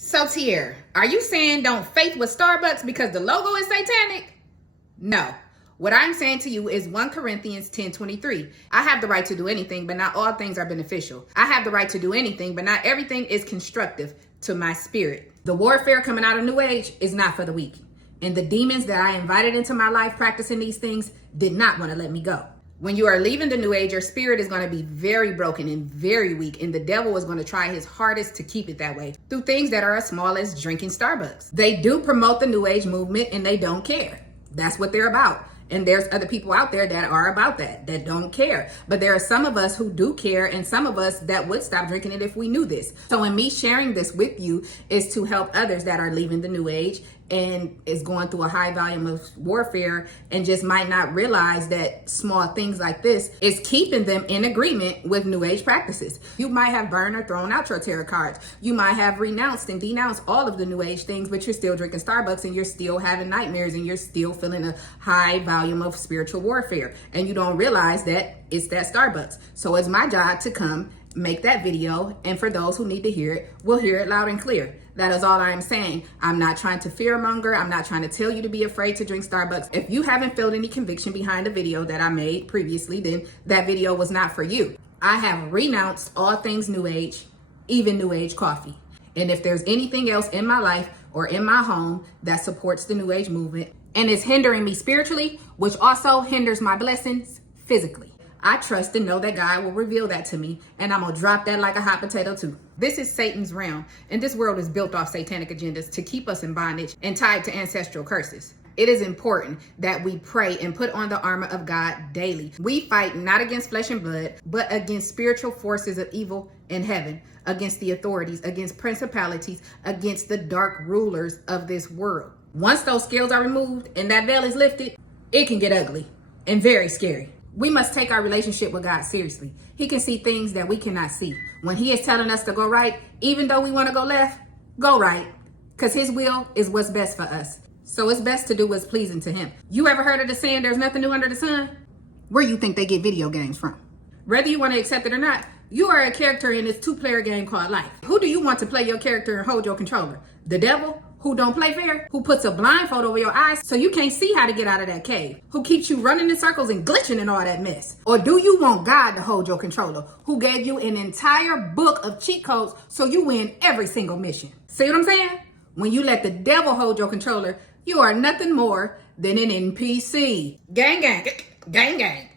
So Tierra, are you saying don't faith with Starbucks because the logo is satanic? No. What I'm saying to you is 1 Corinthians 10:23. I have the right to do anything, but not all things are beneficial. I have the right to do anything, but not everything is constructive to my spirit. The warfare coming out of New Age is not for the weak. And the demons that I invited into my life practicing these things did not want to let me go. When you are leaving the New Age, your spirit is going to be very broken and very weak, and the devil is going to try his hardest to keep it that way through things that are as small as drinking Starbucks. They do promote the New Age movement and they don't care. That's what they're about. And there's other people out there that are about that don't care. But there are some of us who do care, and some of us that would stop drinking it if we knew this. So in me sharing this with you is to help others that are leaving the New Age and is going through a high volume of warfare and just might not realize that small things like this is keeping them in agreement with New Age practices. You might have burned or thrown out your tarot cards. You might have renounced and denounced all of the New Age things, but you're still drinking Starbucks and you're still having nightmares and you're still feeling a high volume of spiritual warfare. And you don't realize that it's that Starbucks. So it's my job to come make that video, and for those who need to hear it, we'll hear it loud and clear. That is all I'm saying. I'm not trying to fearmonger. I'm not trying to tell you to be afraid to drink Starbucks. If you haven't felt any conviction behind a video that I made previously, then that video was not for you. I have renounced all things New Age, even New Age coffee. And if there's anything else in my life or in my home that supports the New Age movement and is hindering me spiritually, which also hinders my blessings physically, I trust and know that God will reveal that to me, and I'm gonna drop that like a hot potato too. This is Satan's realm, and this world is built off satanic agendas to keep us in bondage and tied to ancestral curses. It is important that we pray and put on the armor of God daily. We fight not against flesh and blood, but against spiritual forces of evil in heaven, against the authorities, against principalities, against the dark rulers of this world. Once those scales are removed and that veil is lifted, it can get ugly and very scary. We must take our relationship with God seriously. He can see things that we cannot see. When he is telling us to go right, even though we want to go left, go right. Because his will is what's best for us. So it's best to do what's pleasing to him. You ever heard of the saying, there's nothing new under the sun? Where you think they get video games from? Whether you want to accept it or not, you are a character in this 2-player game called life. Who do you want to play your character and hold your controller? The devil? Who don't play fair? Who puts a blindfold over your eyes so you can't see how to get out of that cave? Who keeps you running in circles and glitching in all that mess? Or do you want God to hold your controller, who gave you an entire book of cheat codes so you win every single mission? See what I'm saying? When you let the devil hold your controller, you are nothing more than an NPC. Gang, gang, gang, gang.